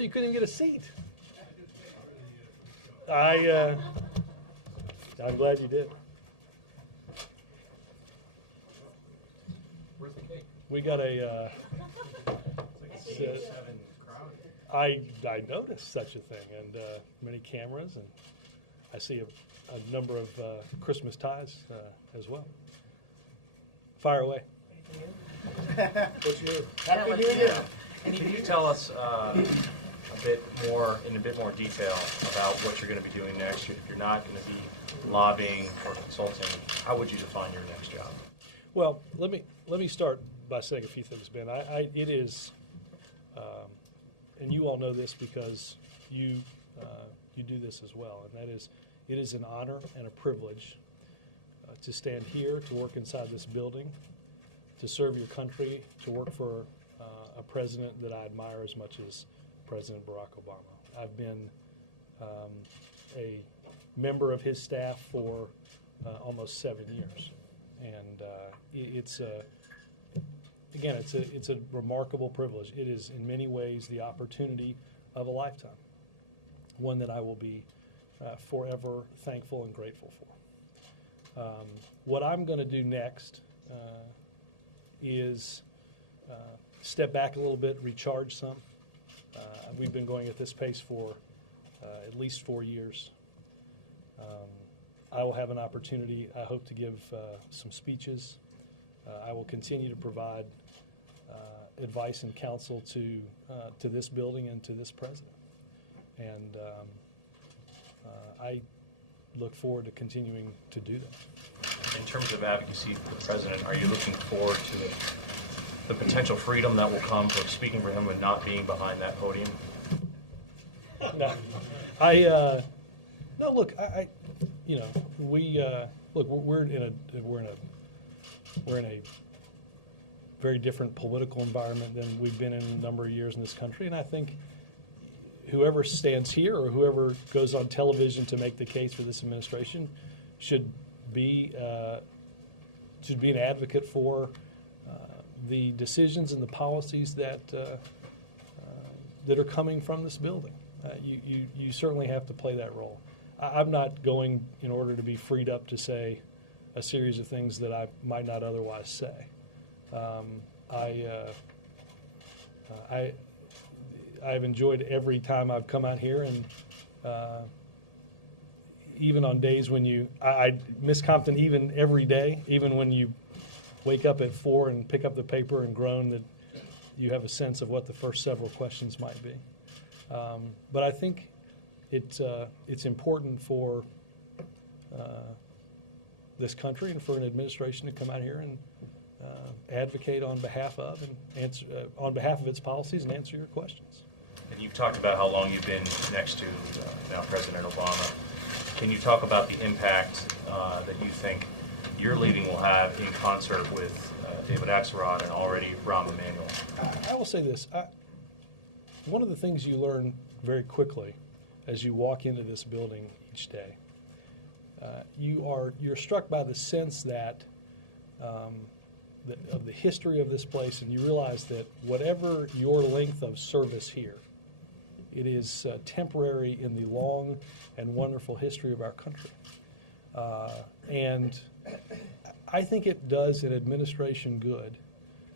Bill, you couldn't even get a seat. I'm glad you did. Where's the cake? We got a. I noticed such a thing, and many cameras, and I see a number of Christmas ties as well. Fire away. What's your Happy New Year. Can you tell us a bit more detail about what you're going to be doing next year? If you're not going to be lobbying or consulting, how would you define your next job? Well, let me start by saying a few things, Ben. It is, and you all know this because you do this as well, and that is, it is an honor and a privilege to stand here, to work inside this building, to serve your country, to work for a president that I admire as much as President Barack Obama. I've been a member of his staff for almost 7 years, and it's a remarkable privilege. It is in many ways the opportunity of a lifetime, one that I will be forever thankful and grateful for. What I'm going to do next is step back a little bit, recharge some. We've been going at this pace for at least 4 years. I will have an opportunity, I hope, to give some speeches. I will continue to provide advice and counsel to this building and to this president. And I look forward to continuing to do that. In terms of advocacy for the president, are you looking forward to the potential freedom that will come from speaking for him and not being behind that podium? No, no. Look, we're in a very different political environment than we've been in a number of years in this country, and I think whoever stands here or whoever goes on television to make the case for this administration should be an advocate for the decisions and the policies that are coming from this building. You certainly have to play that role. I'm not going in order to be freed up to say a series of things that I might not otherwise say. I've enjoyed every time I've come out here, and even on days when I miss Compton, even every day, even when you wake up at 4 and pick up the paper and groan that you have a sense of what the first several questions might be. But I think it's important for this country and for an administration to come out here and advocate on behalf of and answer on behalf of its policies and answer your questions. And you've talked about how long you've been next to now President Obama. Can you talk about the impact that you think your leading will have in concert with David Axelrod and already Rahm Emanuel? I will say this. One of the things you learn very quickly as you walk into this building each day, you're struck by the sense that of the history of this place, and you realize that whatever your length of service here, it is temporary in the long and wonderful history of our country. And I think it does an administration good,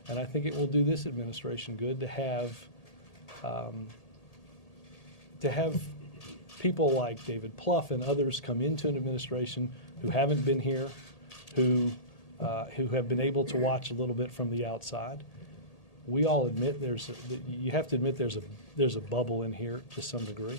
and I think it will do this administration good to have people like David Plouffe and others come into an administration who haven't been here, who have been able to watch a little bit from the outside. We all admit you have to admit there's a bubble in here to some degree.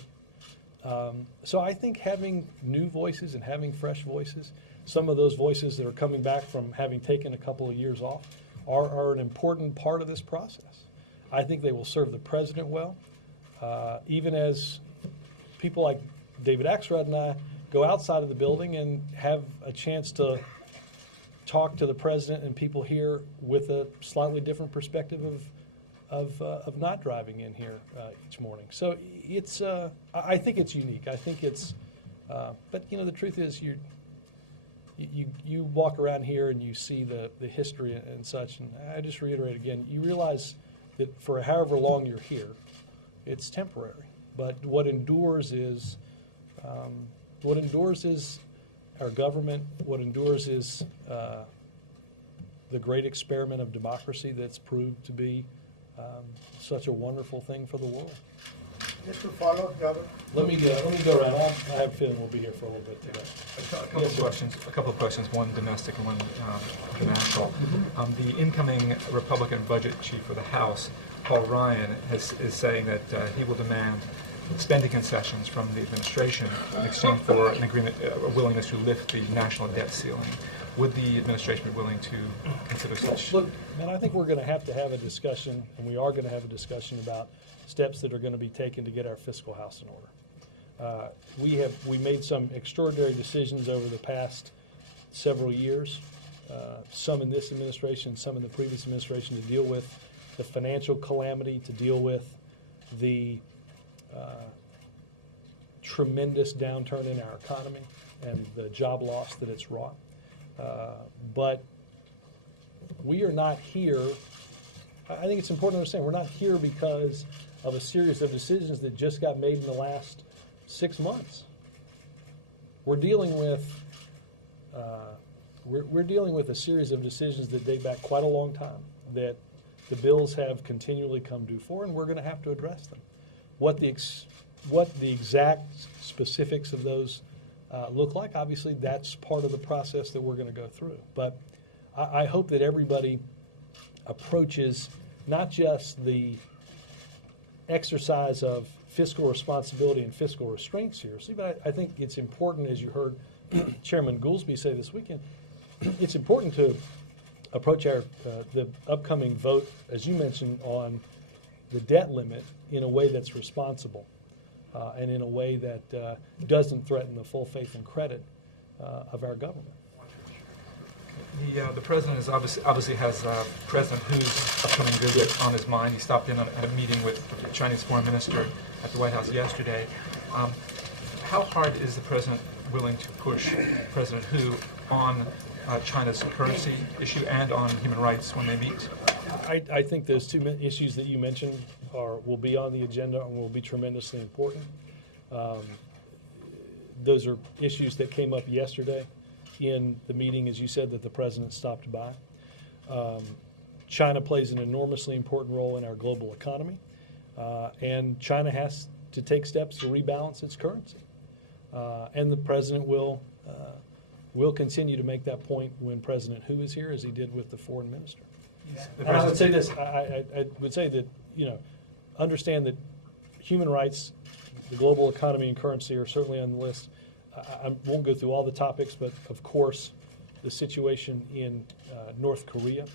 So I think having new voices and having fresh voices, some of those voices that are coming back from having taken a couple of years off, are an important part of this process. I think they will serve the president well, even as people like David Axelrod and I go outside of the building and have a chance to talk to the president and people here with a slightly different perspective of not driving in here each morning. So it's I think it's unique. I think it's but the truth is you walk around here and you see the history and such, and I just reiterate again, you realize that for however long you're here, it's temporary. But what endures is our government. What endures is the great experiment of democracy that's proved to be such a wonderful thing for the world. Just to follow up, Governor. Let me go around. I have a feeling we'll be here for a little bit today. A couple of questions, one domestic and one international. The incoming Republican budget chief for the House, Paul Ryan, is saying that he will demand spending concessions from the administration in exchange for an agreement, a willingness to lift the national debt ceiling. Would the administration be willing to consider such? Look, man, I think we're going to have a discussion, and we are going to have a discussion about steps that are going to be taken to get our fiscal house in order. We made some extraordinary decisions over the past several years, some in this administration, some in the previous administration, to deal with the financial calamity, to deal with the tremendous downturn in our economy and the job loss that it's wrought. But we are not here. I think it's important to understand we're not here because of a series of decisions that just got made in the last 6 months. We're dealing with we're dealing with a series of decisions that date back quite a long time, that the bills have continually come due for, and we're going to have to address them. What the exact specifics of those look like, obviously, that's part of the process that we're going to go through. But I hope that everybody approaches not just the exercise of fiscal responsibility and fiscal restraint seriously, but I think it's important, as you heard Chairman Goolsbee say this weekend, it's important to approach the upcoming vote, as you mentioned, on the debt limit in a way that's responsible and in a way that doesn't threaten the full faith and credit of our government. The president is obviously has President Hu's upcoming visit on his mind. He stopped in at a meeting with the Chinese foreign minister at the White House yesterday. How hard is the president willing to push President Hu on China's currency issue and on human rights when they meet? I think those two issues that you mentioned will be on the agenda and will be tremendously important. Those are issues that came up yesterday in the meeting, as you said, that the president stopped by. China plays an enormously important role in our global economy, and China has to take steps to rebalance its currency. And the president will continue to make that point when President Hu is here, as he did with the foreign minister. And I would say this: I would say that, understand that human rights, the global economy, and currency are certainly on the list. I won't go through all the topics, but of course, the situation in North Korea,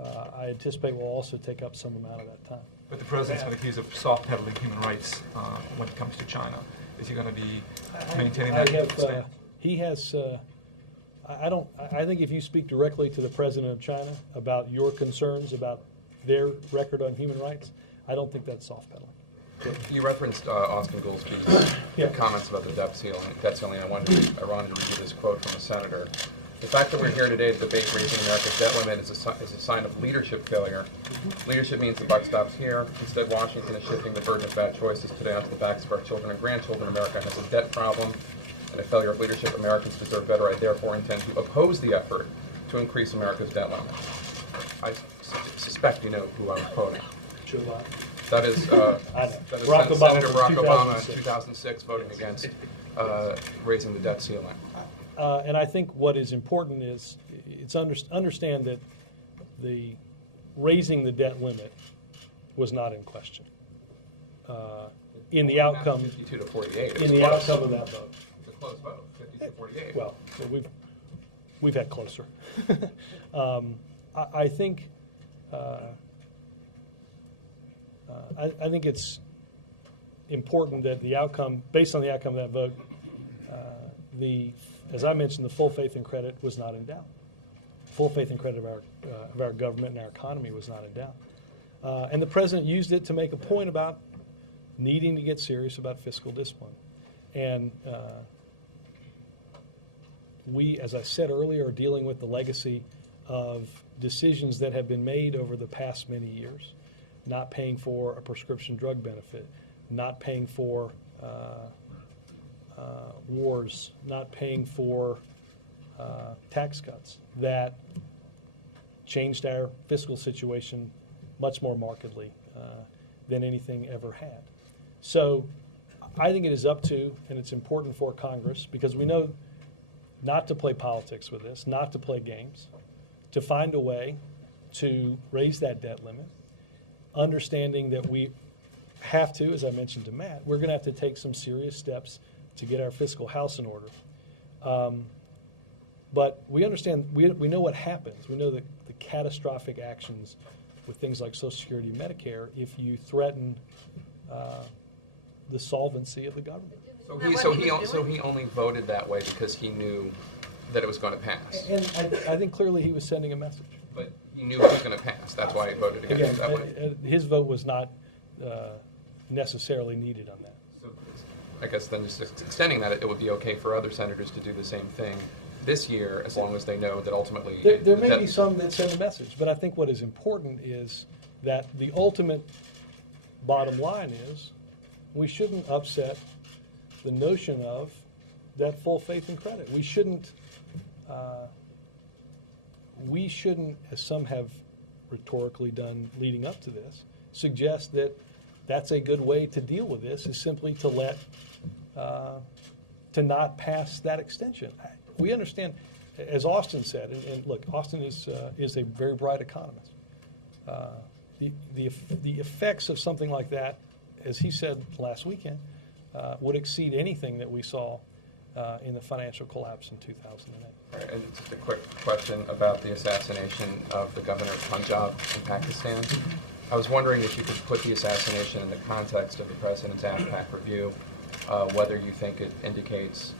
I anticipate will also take up some amount of that time. But the president's been accused of soft peddling human rights when it comes to China. Is he going to be maintaining that? He has. I think if you speak directly to the president of China about your concerns about their record on human rights, I don't think that's soft peddling. You referenced Austin Goolsbee's comments about the debt ceiling. I wanted to read you this quote from a senator. The fact that we're here today to debate raising America's debt limit is a sign of leadership failure. Leadership means the buck stops here. Instead, Washington is shifting the burden of bad choices today onto the backs of our children and grandchildren. America has a debt problem and a failure of leadership. Americans deserve better. I therefore intend to oppose the effort to increase America's debt limit. I suspect you know who I'm quoting. July. That is Senator Barack Obama in 2006 voting against raising the debt ceiling. And I think what is important is understand that the raising the debt limit was not in question in the outcome. 52 to 48. In the outcome of that vote. It's a close vote, 50 to 48. Well, we've had closer. I think. I think it's important that the outcome, based on the outcome of that vote, as I mentioned, the full faith and credit was not in doubt. Full faith and credit of our government and our economy was not in doubt. And the president used it to make a point about needing to get serious about fiscal discipline. And we, as I said earlier, are dealing with the legacy of decisions that have been made over the past many years. Not paying for a prescription drug benefit, not paying for wars, not paying for tax cuts that changed our fiscal situation much more markedly than anything ever had. So I think it is up to, and it's important for Congress, because we know not to play politics with this, not to play games, to find a way to raise that debt limit, understanding that we have to, as I mentioned to Matt, we're going to have to take some serious steps to get our fiscal house in order. But we understand, we know what happens. We know the catastrophic actions with things like Social Security and Medicare if you threaten the solvency of the government. So he only voted that way because he knew that it was going to pass. And I think clearly he was sending a message. But he knew it was going to pass. That's why he voted against Again, it that way. his vote was not necessarily needed on that. So I guess then just extending that, it would be okay for other senators to do the same thing this year, as long as they know that ultimately... There may be some that send a message, but I think what is important is that the ultimate bottom line is we shouldn't upset the notion of that full faith and credit. We shouldn't, as some have rhetorically done leading up to this, suggest that that's a good way to deal with this, is simply to let, to not pass that extension. We understand, as Austin said, and look, Austin is a very bright economist. The effects of something like that, as he said last weekend, would exceed anything that we saw in the financial collapse in 2008. Right, and just a quick question about the assassination of the governor of Punjab in Pakistan. I was wondering if you could put the assassination in the context of the president's AFPAC review, whether you think it indicates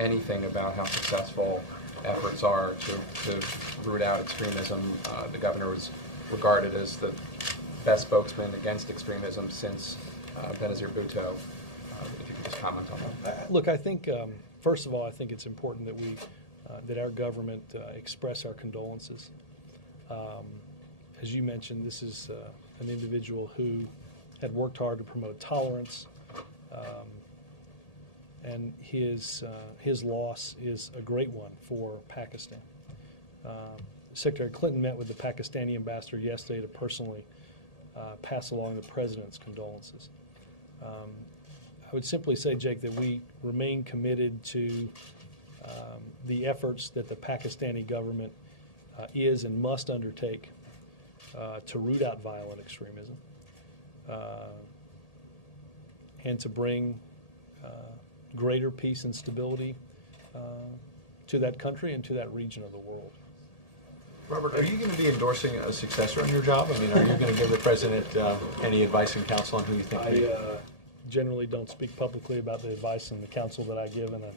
anything about how successful efforts are to root out extremism. The governor was regarded as the best spokesman against extremism since Benazir Bhutto. If you could just comment on that. Look, I think, first of all, I think it's important that that our government express our condolences. As you mentioned, this is an individual who had worked hard to promote tolerance, and his loss is a great one for Pakistan. Secretary Clinton met with the Pakistani ambassador yesterday to personally pass along the president's condolences. I would simply say, Jake, that we remain committed to the efforts that the Pakistani government is and must undertake to root out violent extremism and to bring greater peace and stability to that country and to that region of the world. Robert, are you going to be endorsing a successor in your job? I mean, are you going to give the president any advice and counsel on who you think? I generally don't speak publicly about the advice and the counsel that I give, and I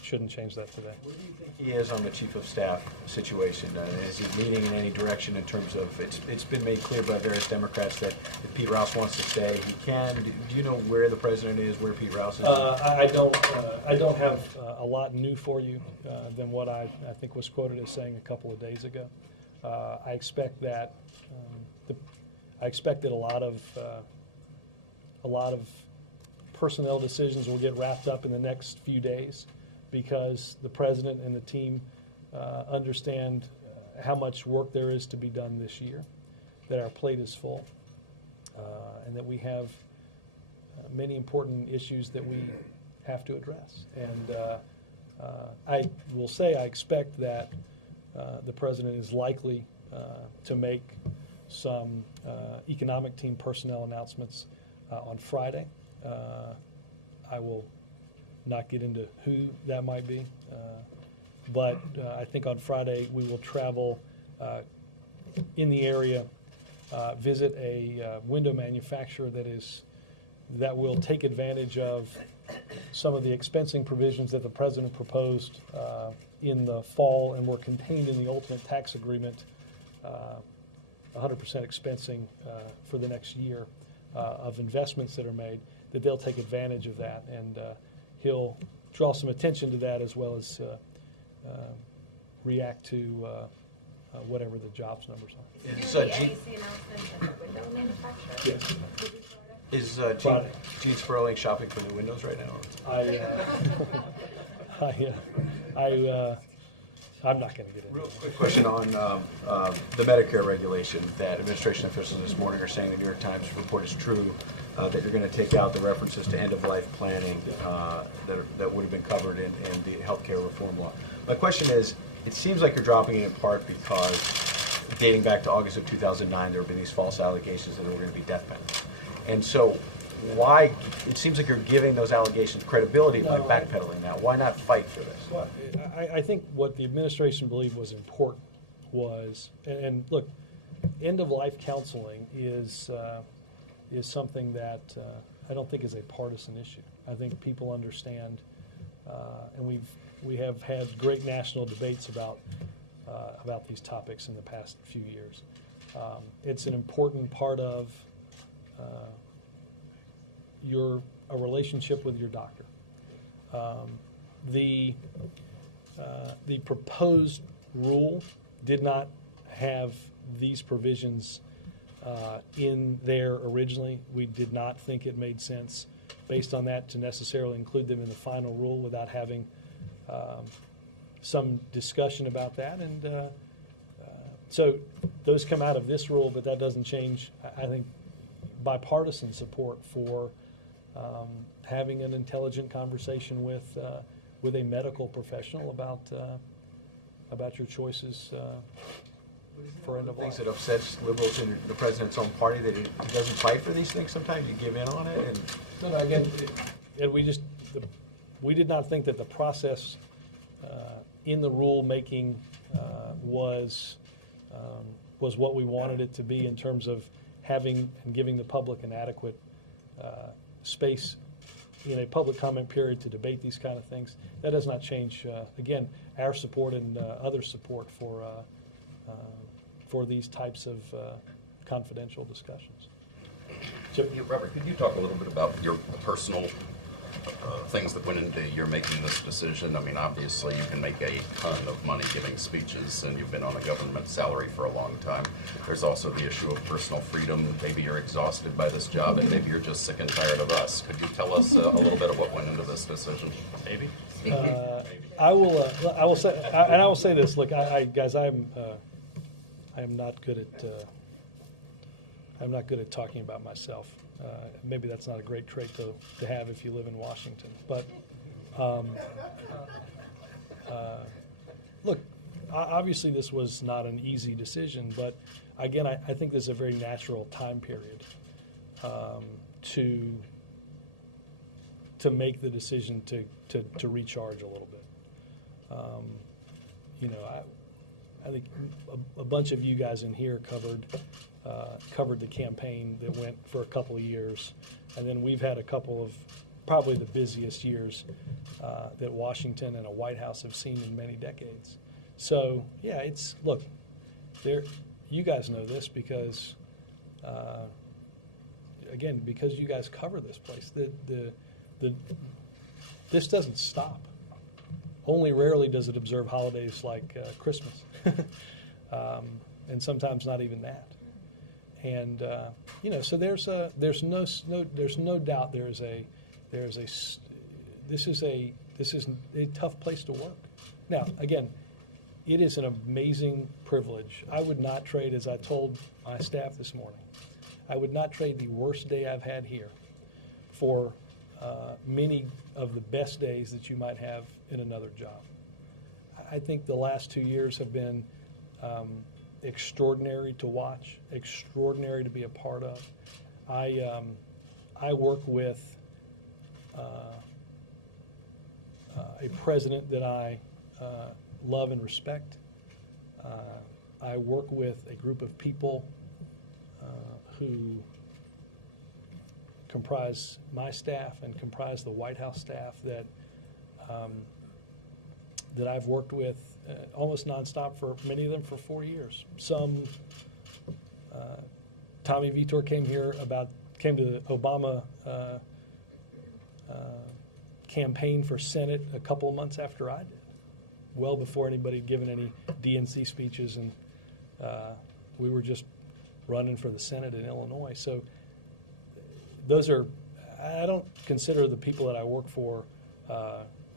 shouldn't change that today. Where do you think he is on the chief of staff situation? Is he leading in any direction in terms of, it's been made clear by various Democrats that if Pete Rouse wants to stay, he can. Do you know where the president is, where Pete Rouse is? I don't have a lot new for you than what I think was quoted as saying a couple of days ago. I expect that a lot of personnel decisions will get wrapped up in the next few days, because the president and the team understand how much work there is to be done this year, that our plate is full, and that we have many important issues that we have to address. And I will say I expect that the president is likely to make some economic team personnel announcements on Friday. I will not get into who that might be, but I think on Friday we will travel in the area, visit a window manufacturer that will take advantage of some of the expensing provisions that the president proposed in the fall and were contained in the ultimate tax agreement, 100% expensing for the next year of investments that are made, that they'll take advantage of that, and he'll draw some attention to that as well as react to whatever the jobs numbers are. Is, NBC announcement and the window manufacturer? Yes. Did you sort Is Friday. Gene Sperling shopping for new windows right now? I'm not going to get into Real it. quick question on the Medicare regulation that administration officials this morning are saying the New York Times report is true, that you're going to take out the references to end-of-life planning that would have been covered in the healthcare reform law. My question is, it seems like you're dropping it in part because dating back to August of 2009, there have been these false allegations that there were going to be death penalties. And so why, it seems like you're giving those allegations credibility by backpedaling now. Why not fight for this? Well, I think what the administration believed was important was, and look, end-of-life counseling is something that I don't think is a partisan issue. I think people understand, and we have had great national debates about these topics in the past few years. It's an important part of a relationship with your doctor. The proposed rule did not have these provisions in there originally. We did not think it made sense, based on that, to necessarily include them in the final rule without having some discussion about that. And so those come out of this rule, but that doesn't change, I think, bipartisan support for having an intelligent conversation with a medical professional about your choices for end of life. Things that upsets liberals in the president's own party, that he doesn't fight for these things sometimes, you give in on it? And No, again, and we did not think that the process in the rule making was what we wanted it to be in terms of having and giving the public an adequate space in a public comment period to debate these kind of things. That does not change, again, our support and other support for these types of confidential discussions. Robert, could you talk a little bit about your personal things that went into your making this decision? I mean, obviously, you can make a ton of money giving speeches, and you've been on a government salary for a long time. There's also the issue of personal freedom. Maybe you're exhausted by this job, and maybe you're just sick and tired of us. Could you tell us a little bit of what went into this decision? Maybe. I will say this. Look, guys, I am not good at talking about myself. Maybe that's not a great trait to have if you live in Washington. But look, obviously this was not an easy decision. But again, I think there's a very natural time period to make the decision to recharge a little bit. I think a bunch of you guys in here covered the campaign that went for a couple of years, and then we've had a couple of probably the busiest years that Washington and a White House have seen in many decades. So yeah, look, you guys know this because again, because you guys cover this place. This doesn't stop. Only rarely does it observe holidays like Christmas, and sometimes not even that. And so there's no doubt this is a tough place to work. Now, again, it is an amazing privilege. I would not trade, as I told my staff this morning, I would not trade the worst day I've had here for many of the best days that you might have in another job. I think the last 2 years have been extraordinary to watch, extraordinary to be a part of. I work with a president that I love and respect. I work with a group of people who comprise my staff and comprise the White House staff that I've worked with almost nonstop for many of them for 4 years. Some, Tommy Vitor came to the Obama campaign for Senate a couple of months after I did, well before anybody had given any DNC speeches, and we were just running for the Senate in Illinois. So I don't consider the people that I work for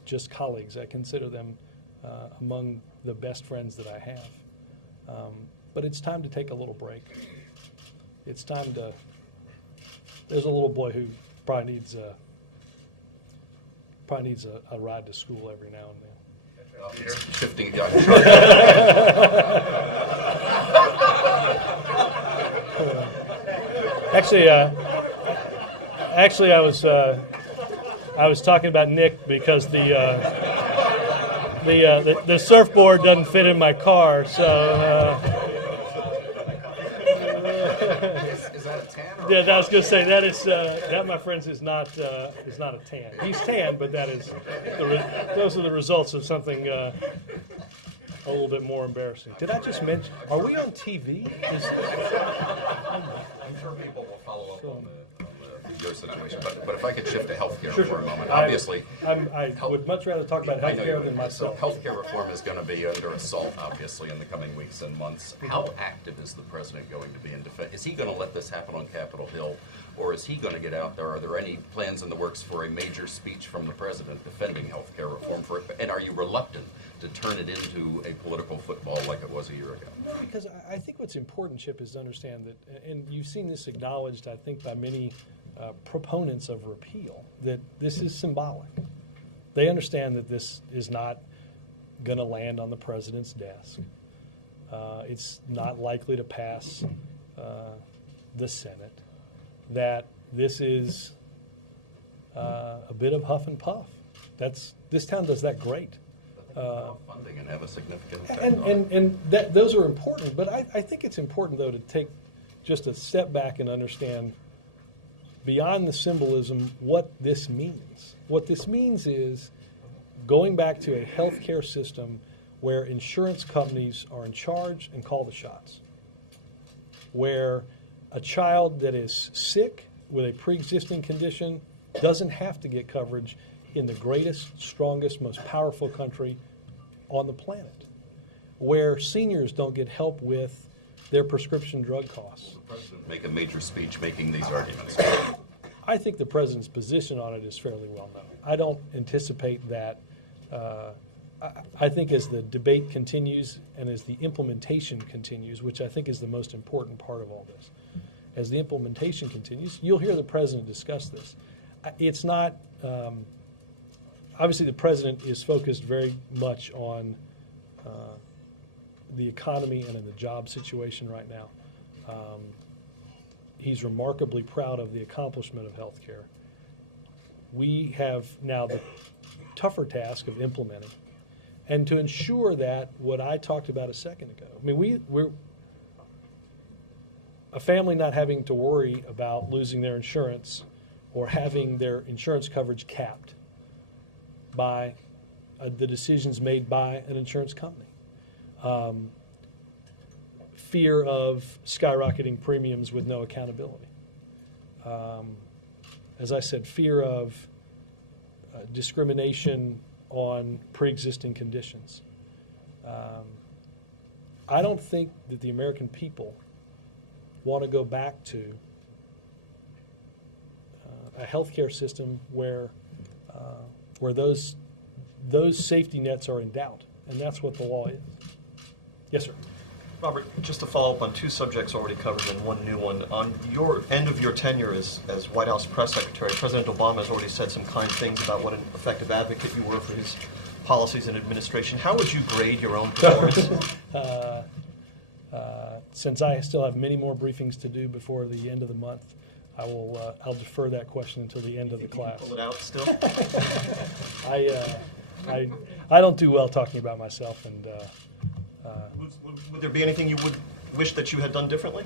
just colleagues. I consider them among the best friends that I have. But it's time to take a little break. It's time to, there's a little boy who probably needs a ride to school every now and then. Shifting, Actually, I was talking about Nick because the surfboard doesn't fit in my car, so. Is that a tan or? Yeah, I was going to say that, my friends, is not a tan. He's tan, but those are the results of something a little bit more embarrassing. Did I just mention? Are we on TV? I'm sure people will follow up on your situation, but if I could shift to healthcare for a moment. Obviously, I would much rather talk about healthcare than myself. So healthcare reform is going to be under assault, obviously, in the coming weeks and months. How active is the president going to be in defense? Is he going to let this happen on Capitol Hill, or is he going to get out there? Are there any plans in the works for a major speech from the president defending healthcare reform? And are you reluctant to turn it into a political football like it was a year ago? Because I think what's important, Chip, is to understand that, and you've seen this acknowledged, I think, by many proponents of repeal, that this is symbolic. They understand that this is not going to land on the president's desk. It's not likely to pass the Senate. That this is a bit of huff and puff. This town does that great. Funding and have a significant effect on and those are important, but I think it's important, though, to take just a step back and understand beyond the symbolism what this means. What this means is going back to a healthcare system where insurance companies are in charge and call the shots, where a child that is sick with a pre-existing condition doesn't have to get coverage in the greatest, strongest, most powerful country on the planet, where seniors don't get help with their prescription drug costs. make a major speech making these arguments. I think the president's position on it is fairly well known. I don't anticipate that. I think as the debate continues and as the implementation continues, which I think is the most important part of all this, as the implementation continues, you'll hear the president discuss this. It's not, obviously the president is focused very much on the economy and in the job situation right now. He's remarkably proud of the accomplishment of health care. We have now the tougher task of implementing and to ensure that what I talked about a second ago. I mean, we're a family not having to worry about losing their insurance or having their insurance coverage capped by the decisions made by an insurance company. Fear of skyrocketing premiums with no accountability. As I said, fear of discrimination on pre-existing conditions. I don't think that the American people want to go back to a healthcare system where those safety nets are in doubt, and that's what the law is. Yes, sir. Robert, just to follow up on two subjects already covered and one new one. On your end of your tenure as White House press secretary, President Obama has already said some kind things about what an effective advocate you were for his policies and administration. How would you grade your own performance? Since I still have many more briefings to do before the end of the month, I'll defer that question until the end of the class. Pull it out still? I don't do well talking about myself, and would there be anything you would wish that you had done differently?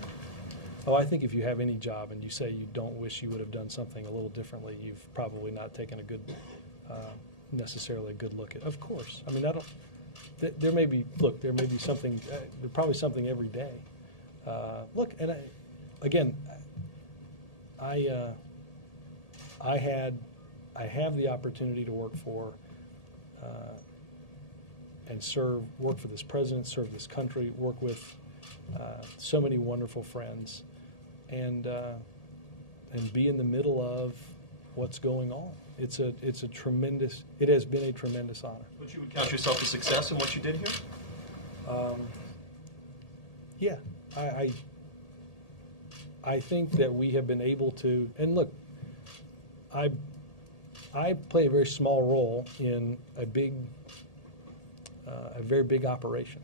oh, I think if you have any job and you say you don't wish you would have done something a little differently, you've probably not taken a good, necessarily a good look at. Of course, I mean, I don't. There may be something. There's probably something every day. Look, and I have the opportunity to work for and work for this president, serve this country, work with so many wonderful friends, and and be in the middle of what's going on. It has been a tremendous honor. Would you count yourself a success in what you did here? Yeah, I think that we have been able to, and look, I play a very small role in a very big operation.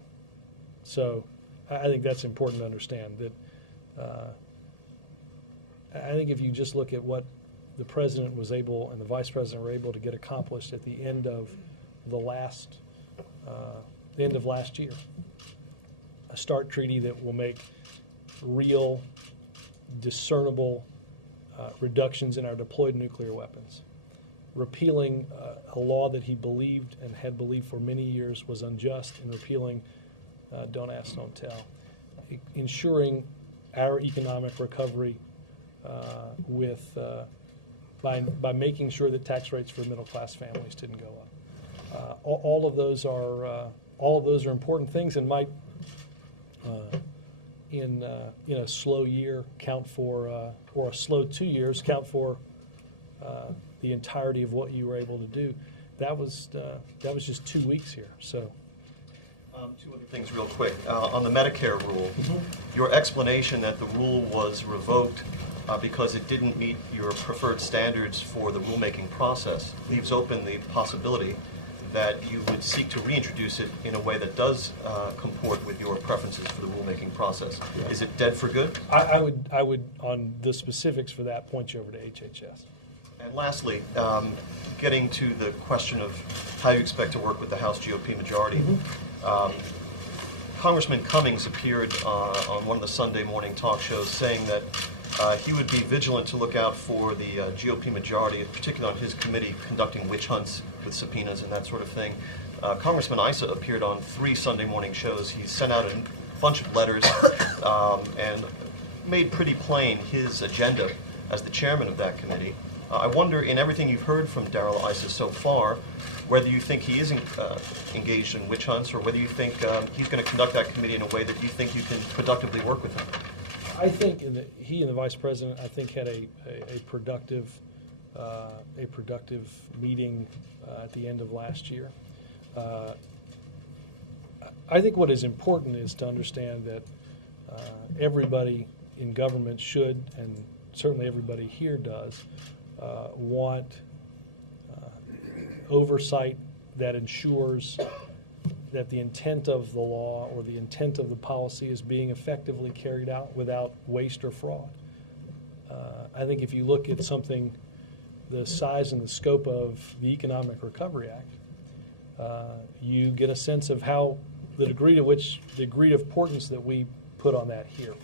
So I think that's important to understand. That I think if you just look at what the president was able and the vice president were able to get accomplished at the end of last year, a START treaty that will make real, discernible reductions in our deployed nuclear weapons, repealing a law that he believed and had believed for many years was unjust, and repealing Don't Ask, Don't Tell, ensuring our economic recovery by making sure that tax rates for middle-class families didn't go up. All of those are important things, and might in a slow year count for, or a slow 2 years count for the entirety of what you were able to do. That was just 2 weeks here. So. Two other things real quick. On the Medicare rule, your explanation that the rule was revoked because it didn't meet your preferred standards for the rulemaking process leaves open the possibility that you would seek to reintroduce it in a way that does comport with your preferences for the rulemaking process. Is it dead for good? I would, on the specifics for that, point you over to HHS. And lastly, getting to the question of how you expect to work with the House GOP majority. Congressman Cummings appeared on one of the Sunday morning talk shows saying that he would be vigilant to look out for the GOP majority, particularly on his committee, conducting witch hunts with subpoenas and that sort of thing. Congressman Issa appeared on 3 Sunday morning shows. He sent out a bunch of letters and made pretty plain his agenda as the chairman of that committee. I wonder, in everything you've heard from Darrell Issa so far, whether you think he is engaged in witch hunts, or whether you think he's going to conduct that committee in a way that you think you can productively work with him. I think he and the vice president, I think, had a productive meeting at the end of last year. I think what is important is to understand that everybody in government should, and certainly everybody here does, want oversight that ensures that the intent of the law or the intent of the policy is being effectively carried out without waste or fraud. I think if you look at something the size and the scope of the Economic Recovery Act, you get a sense of how the degree of importance that we put on that here.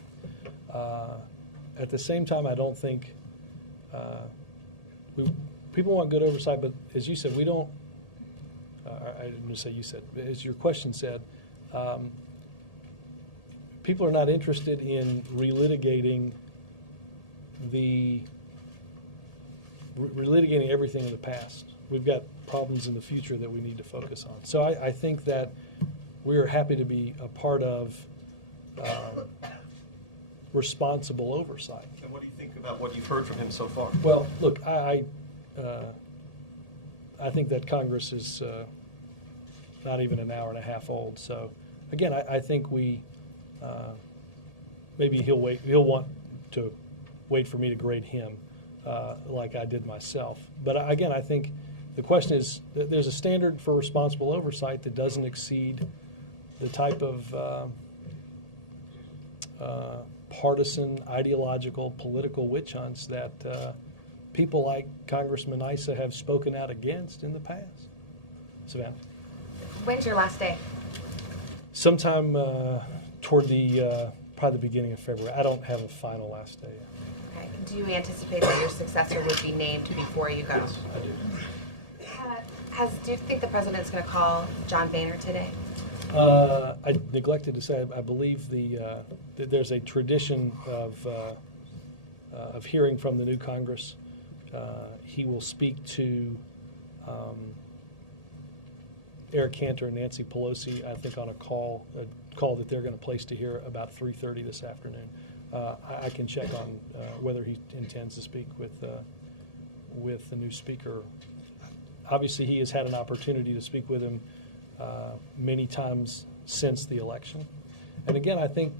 At the same time, I don't think people want good oversight, but as you said, we don't. I didn't say you said, but as your question said, people are not interested in relitigating everything in the past. We've got problems in the future that we need to focus on. So I think that we are happy to be a part of responsible oversight. And what do you think about what you've heard from him so far? Well, look, I think that Congress is not even an hour and a half old. So, again, I think maybe he'll want to wait for me to grade him like I did myself. But again, I think the question is, there's a standard for responsible oversight that doesn't exceed the type of partisan, ideological, political witch hunts that people like Congressman Issa have spoken out against in the past. Savannah? When's your last day? Sometime toward probably the beginning of February. I don't have a final last day yet. Okay. Do you anticipate that your successor would be named before you go? Yes, I do. Do you think the president's going to call John Boehner today? I neglected to say, I believe that there's a tradition of hearing from the new Congress. He will speak to Eric Cantor and Nancy Pelosi, I think, on a call that they're going to place to hear about 3:30 this afternoon. I can check on whether he intends to speak with the new speaker. Obviously, he has had an opportunity to speak with him many times since the election. And again, I think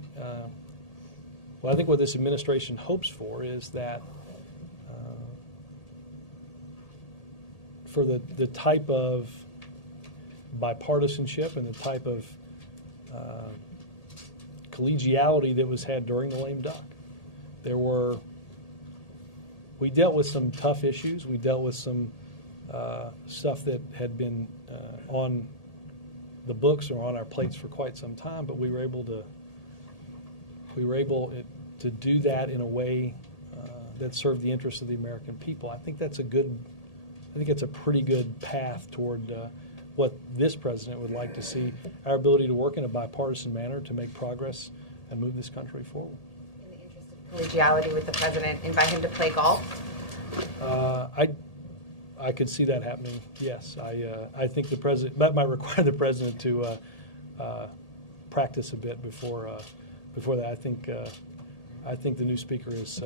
what this administration hopes for is that for the type of bipartisanship and the type of collegiality that was had during the lame duck. We dealt with some tough issues. We dealt with some stuff that had been on the books or on our plates for quite some time, but we were able to do that in a way that served the interests of the American people. I think it's a pretty good path toward what this president would like to see, our ability to work in a bipartisan manner to make progress and move this country forward. In the interest of collegiality with the president, invite him to play golf? I could see that happening, yes. I think that might require the president to practice a bit before that. I think the new speaker is...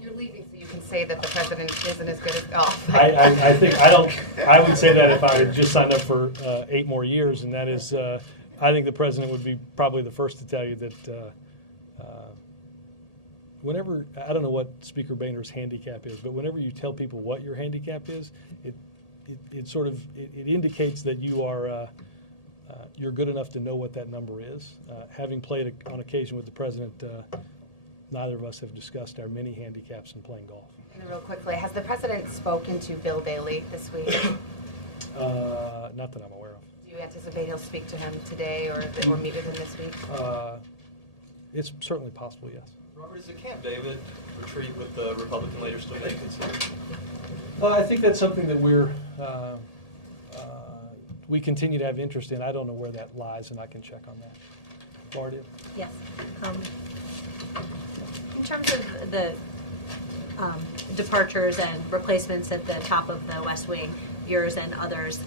You're leaving so you can say that the president isn't as good as golf. I would say that if I had just signed up for 8 more years, and that is, I think the president would be probably the first to tell you that whenever, I don't know what Speaker Boehner's handicap is, but whenever you tell people what your handicap is, it sort of indicates that you're good enough to know what that number is. Having played on occasion with the president, neither of us have discussed our many handicaps in playing golf. And real quickly, has the president spoken to Bill Bailey this week? Not that I'm aware of. Do you anticipate he'll speak to him today or meet with him this week? It's certainly possible, yes. Robert, is the Camp David retreat with the Republican leaders still being considered? I think that's something that we continue to have interest in. I don't know where that lies, and I can check on that. Laura? Yes. In terms of the departures and replacements at the top of the West Wing, yours and others,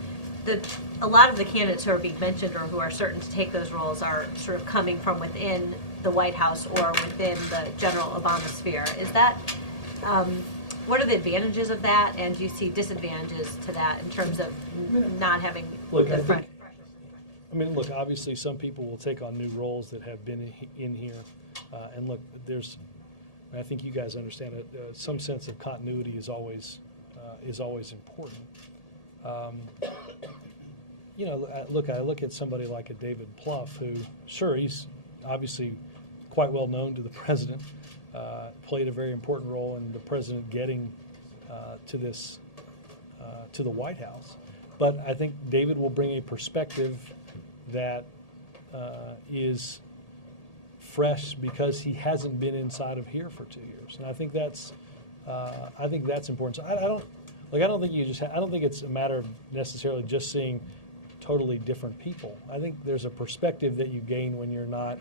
a lot of the candidates who are being mentioned or who are certain to take those roles are sort of coming from within the White House or within the general Obama sphere. Is that, what are the advantages of that, and do you see disadvantages to that in terms of not having the front? Look, obviously some people will take on new roles that have been in here. And look, I think you guys understand that some sense of continuity is always important. I look at somebody like a David Plouffe, who, sure, he's obviously quite well known to the president, played a very important role in the president getting to the White House. But I think David will bring a perspective that is fresh because he hasn't been inside of here for 2 years, and I think that's important. So I don't think it's a matter of necessarily just seeing totally different people. I think there's a perspective that you gain when you're not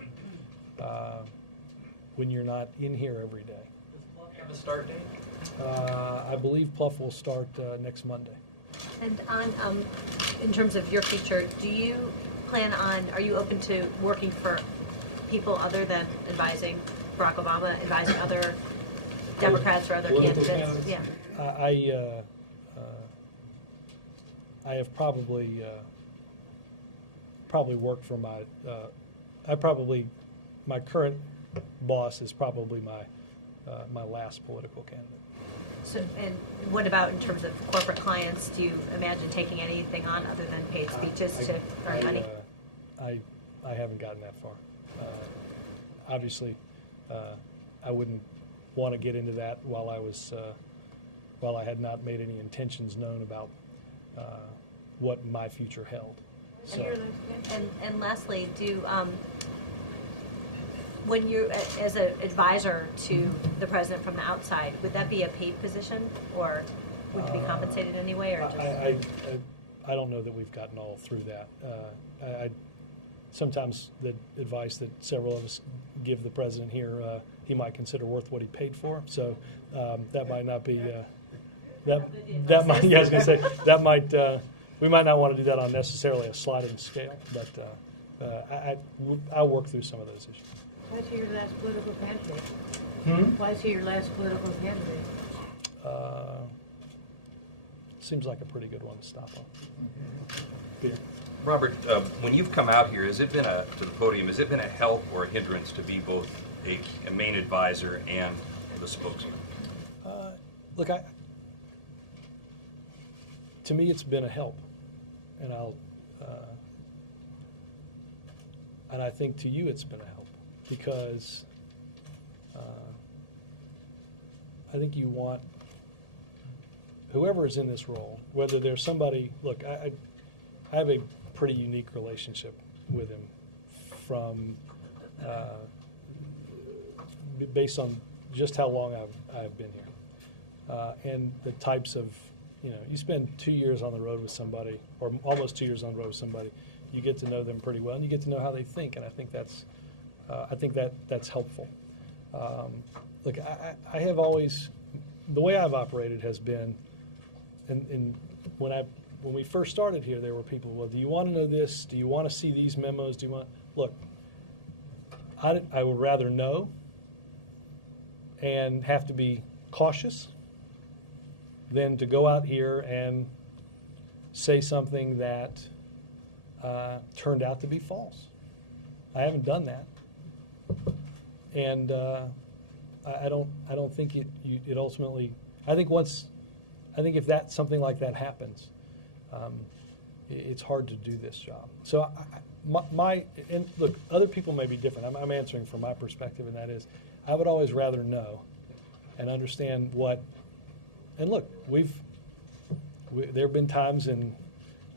in here every day. Does Plouffe have a start date? I believe Plouffe will start next Monday. And on, in terms of your future, do you plan on, are you open to working for people other than advising Barack Obama, advising other Democrats or other candidates? Yeah. I have probably worked for my my current boss is probably my last political candidate. So, and what about in terms of corporate clients? Do you imagine taking anything on other than paid speeches to earn money? I haven't gotten that far. Obviously, I wouldn't want to get into that while I had not made any intentions known about what my future held. So. And lastly, when you're as an advisor to the president from the outside, would that be a paid position, or would you be compensated in any way, or just? I don't know that we've gotten all through that. Sometimes the advice that several of us give the president here, he might consider worth what he paid for. So that might not be. That might. Yeah, I was going to say that might. We might not want to do that on necessarily a sliding scale, but I'll work through some of those issues. Why is he your last political candidate? Hmm? Why is he your last political candidate? Seems like a pretty good one to stop on. Peter? Robert, when you've come out here, has it been to the podium, has it been a help or a hindrance to be both a main advisor and the spokesman? Look, to me, it's been a help, and and I think to you, it's been a help because I think you want whoever is in this role, whether there's somebody. Look, I have a pretty unique relationship with him, from based on just how long I've been here, and the types of, you spend 2 years on the road with somebody, or almost 2 years on the road with somebody. You get to know them pretty well, and you get to know how they think, and I think that's helpful. Look, I have always, the way I've operated has been, and when we first started here, there were people, well, do you want to know this? Do you want to see these memos? Do you want, look, I would rather know and have to be cautious than to go out here and say something that turned out to be false. I haven't done that, and I don't think it ultimately. I think if something like that happens, it's hard to do this job. So and look, other people may be different. I'm answering from my perspective, and that is, I would always rather know and understand what. And look, there have been times, and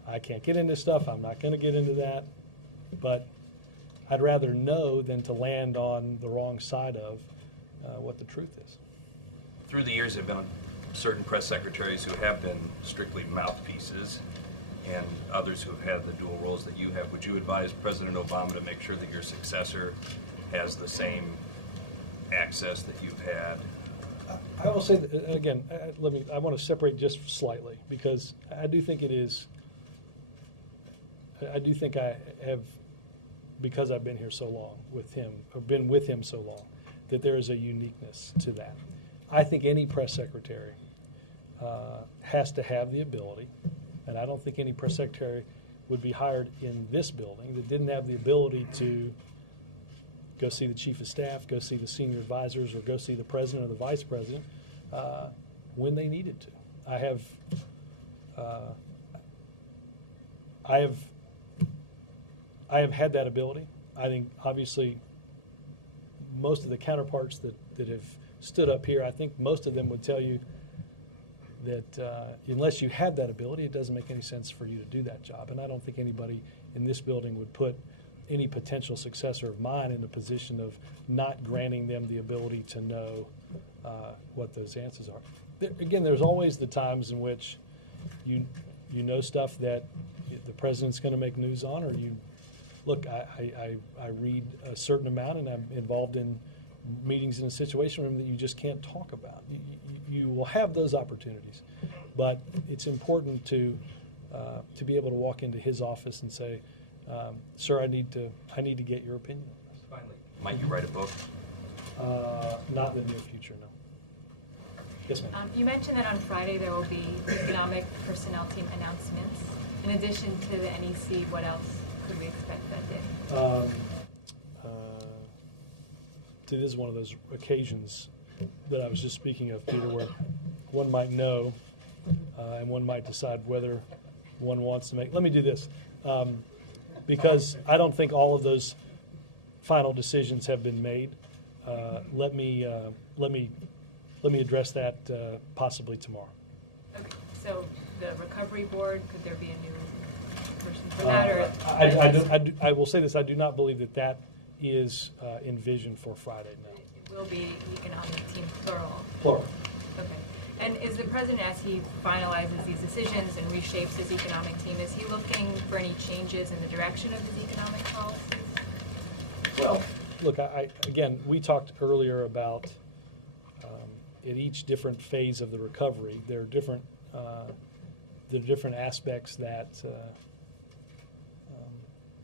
I can't get into stuff. I'm not going to get into that, but I'd rather know than to land on the wrong side of what the truth is. Through the years, there have been certain press secretaries who have been strictly mouthpieces, and others who have had the dual roles that you have. Would you advise President Obama to make sure that your successor has the same access that you've had? I will say that, again, I want to separate just slightly, because I do think I have, because I've been here so long with him, or been with him so long, that there is a uniqueness to that. I think any press secretary has to have the ability, and I don't think any press secretary would be hired in this building that didn't have the ability to go see the chief of staff, go see the senior advisors, or go see the president or the vice president when they needed to. I have had that ability. I think obviously most of the counterparts that have stood up here, I think most of them would tell you that unless you have that ability, it doesn't make any sense for you to do that job. And I don't think anybody in this building would put any potential successor of mine in a position of not granting them the ability to know what those answers are. Again, there's always the times in which you know stuff that the president's going to make news on, or you look. I read a certain amount, and I'm involved in meetings in a situation room that you just can't talk about. You will have those opportunities, but it's important to be able to walk into his office and say, "Sir, I need to get your opinion on this." Finally, might you write a book? Not in the near future, no. Yes, ma'am. You mentioned that on Friday there will be economic personnel team announcements. In addition to the NEC, what else could we expect that day? It is one of those occasions that I was just speaking of, Peter, where one might know and one might decide whether one wants to make. Let me do this, because I don't think all of those final decisions have been made. Let me address that possibly tomorrow. Okay, so the recovery board, could there be a new person for that? I will say this: I do not believe that is envisioned for Friday. No. It will be economic team plural. Plural. Okay. And is the president, as he finalizes these decisions and reshapes his economic team, is he looking for any changes in the direction of his economic policies? Well, look, again, we talked earlier about at each different phase of the recovery, there are different aspects that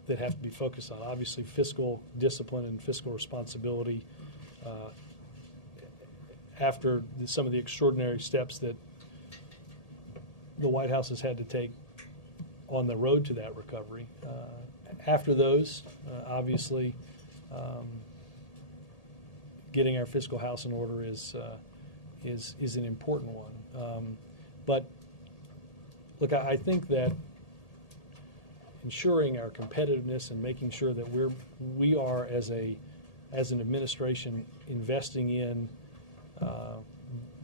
that have to be focused on. Obviously, fiscal discipline and fiscal responsibility. After some of the extraordinary steps that the White House has had to take on the road to that recovery. After those, obviously, getting our fiscal house in order is an important one. But look, I think that ensuring our competitiveness and making sure that we are as an administration investing in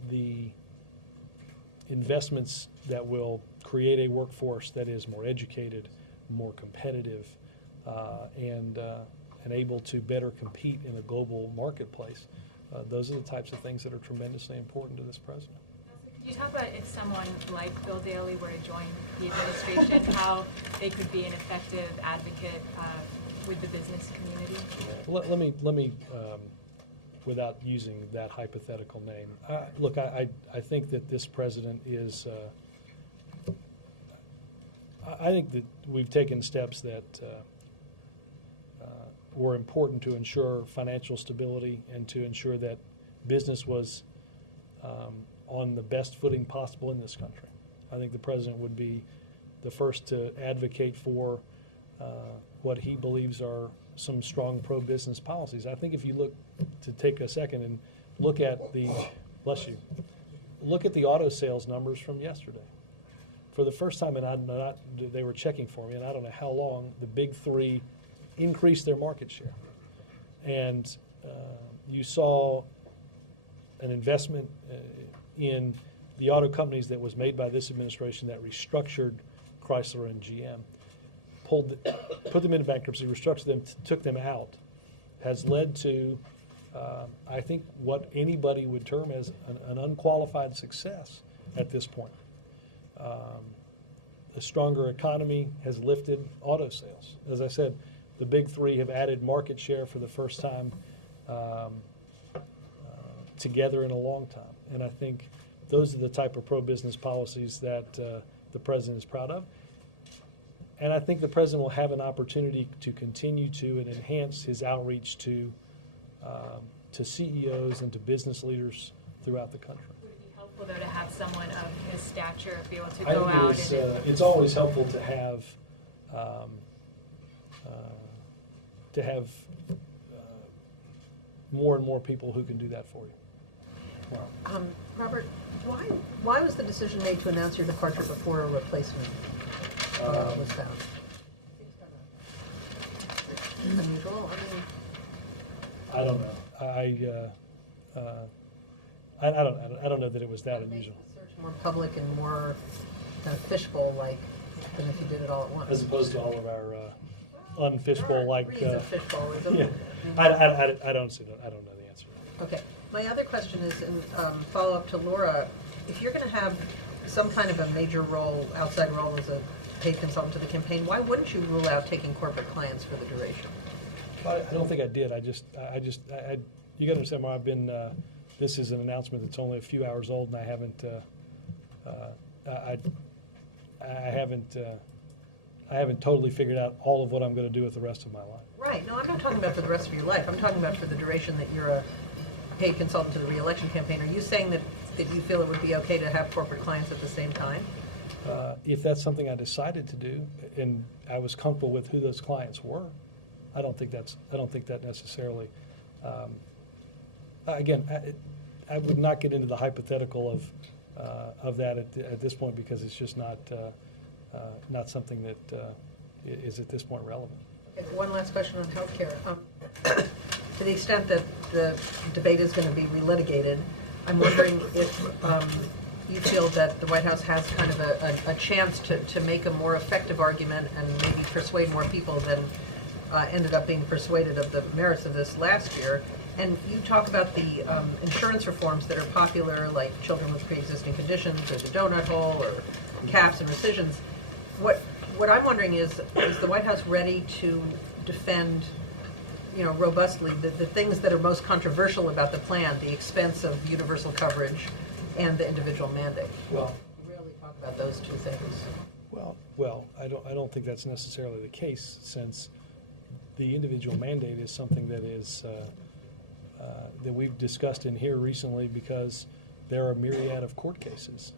the investments that will create a workforce that is more educated, more competitive, and able to better compete in a global marketplace. Those are the types of things that are tremendously important to this president. Could you talk about if someone like Bill Daley were to join the administration, how they could be an effective advocate with the business community? Let me without using that hypothetical name, look, I think that this president is. I think that we've taken steps that were important to ensure financial stability and to ensure that business was on the best footing possible in this country. I think the president would be the first to advocate for what he believes are some strong pro-business policies. I think if you look, to take a second and look at the, bless you, look at the auto sales numbers from yesterday. For the first time, and they were checking for me, and I don't know how long, the big three increased their market share. And you saw an investment in the auto companies that was made by this administration that restructured Chrysler and GM, put them into bankruptcy, restructured them, took them out, has led to, I think, what anybody would term as an unqualified success at this point. A stronger economy has lifted auto sales. As I said, the big three have added market share for the first time together in a long time. And I think those are the type of pro-business policies that the president is proud of. And I think the president will have an opportunity to continue to and enhance his outreach to CEOs and to business leaders throughout the country. Would it be helpful, though, to have someone of his stature be able to I go out? think it's always helpful to have more and more people who can do that for you. Wow. Robert, why was the decision made to announce your departure before a replacement was found? Unusual. I don't know. I don't know that it was that unusual. The search more public and more kind of fishbowl-like than if you did it all at once. As opposed to all of our unfishbowl-like. Fishbowlism. Yeah. I don't see that. I don't know the answer. Okay. My other question is, in follow-up to Laura, if you're going to have some kind of a major role, outside role as a paid consultant to the campaign, why wouldn't you rule out taking corporate clients for the duration? I don't think I did. You got to understand where I've been. This is an announcement that's only a few hours old, and I haven't totally figured out all of what I'm going to do with the rest of my life. Right. No, I'm not talking about for the rest of your life. I'm talking about for the duration that you're a paid consultant to the re-election campaign. Are you saying that you feel it would be okay to have corporate clients at the same time? If that's something I decided to do, and I was comfortable with who those clients were, I don't think that necessarily. Again, I would not get into the hypothetical of that at this point, because it's just not something that is at this point relevant. Okay, one last question on healthcare. To the extent that the debate is going to be relitigated, I'm wondering if you feel that the White House has kind of a chance to make a more effective argument and maybe persuade more people than ended up being persuaded of the merits of this last year. And you talk about the insurance reforms that are popular, like children with pre-existing conditions, or the donut hole, or caps and rescissions. What I'm wondering is the White House ready to defend, robustly the things that are most controversial about the plan, the expense of universal coverage and the individual mandate? Well, you rarely talk about those two things. Well, I don't think that's necessarily the case, since the individual mandate is something that is that we've discussed in here recently, because there are a myriad of court cases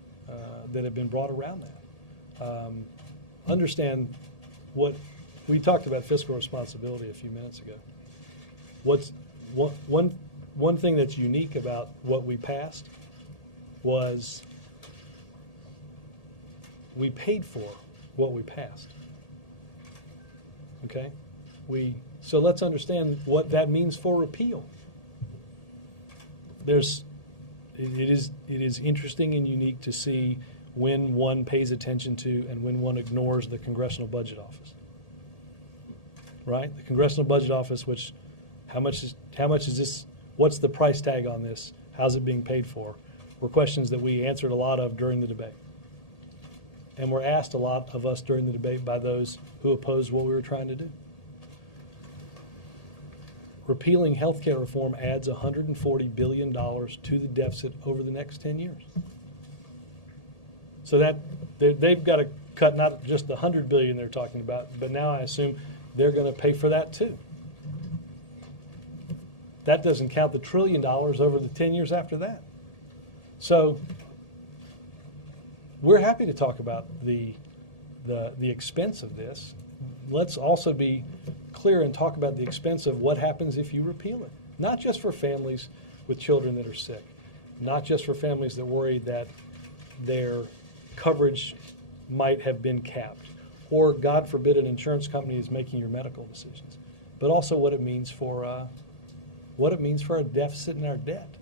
that have been brought around that. Understand what we talked about, fiscal responsibility a few minutes ago. One thing that's unique about what we passed was we paid for what we passed. Okay? So let's understand what that means for repeal. It is interesting and unique to see when one pays attention to and when one ignores the Congressional Budget Office. Right? The Congressional Budget Office, which how much is this? What's the price tag on this? How's it being paid for? Were questions that we answered a lot of during the debate. And were asked a lot of us during the debate by those who opposed what we were trying to do. Repealing health care reform adds $140 billion to the deficit over the next 10 years. So that they've got to cut not just the $100 billion they're talking about, but now I assume they're going to pay for that too. That doesn't count the $1 trillion over the 10 years after that. So we're happy to talk about the expense of this. Let's also be clear and talk about the expense of what happens if you repeal it. Not just for families with children that are sick, not just for families that worry that their coverage might have been capped, or God forbid an insurance company is making your medical decisions, but also what it means for a deficit in our debt.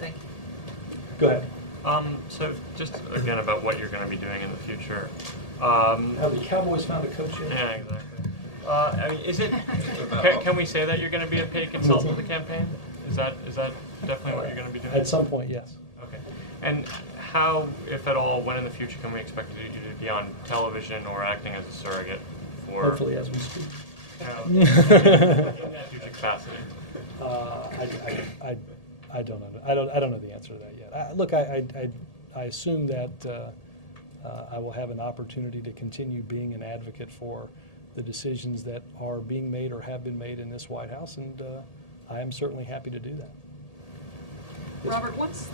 Thank you. Go ahead. So just again about what you're going to be doing in the future. How the Cowboys found a coach yet? Yeah, exactly. I mean, is it? Can we say that you're going to be a paid consultant of the campaign? Is that definitely what you're going to be doing? At some point, yes. Okay. And how, if at all, when in the future can we expect you to be on television or acting as a surrogate for? Hopefully, as we speak. In that future capacity. I don't know. I don't know the answer to that yet. I assume that I will have an opportunity to continue being an advocate for the decisions that are being made or have been made in this White House, and I am certainly happy to do that. Robert, once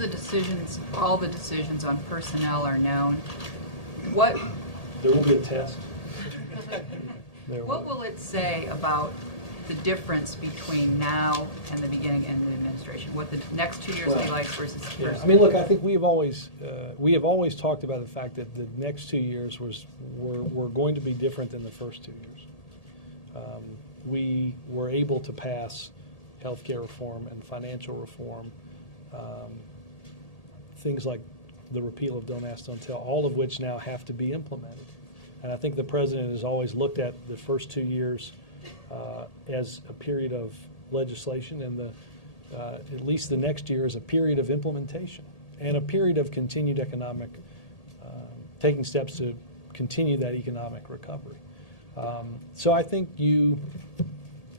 all the decisions on personnel are known, There will be a test. What will it say about the difference between now and the beginning of the administration? What the next 2 years will be like versus the first? Yeah, I mean, look, I think we have always talked about the fact that the next 2 years were going to be different than the first 2 years. We were able to pass health care reform and financial reform, things like the repeal of Don't Ask, Don't Tell, all of which now have to be implemented. And I think the president has always looked at the first 2 years as a period of legislation, and at least the next year is a period of implementation and a period of continued economic, taking steps to continue that economic recovery. So I think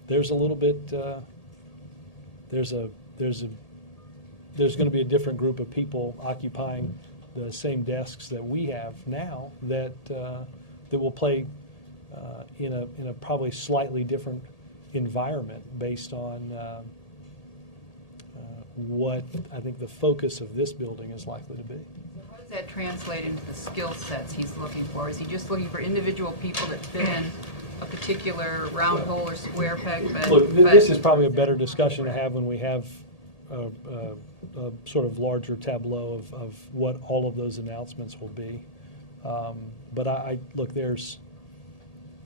there's a little bit, there's going to be a different group of people occupying the same desks that we have now that will play in a probably slightly different environment based on what I think the focus of this building is likely to be. How does that translate into the skill sets he's looking for? Is he just looking for individual people that fit in a particular round hole or square peg? Look, this is probably a better discussion to have when we have a sort of larger tableau of what all of those announcements will be. But look, there's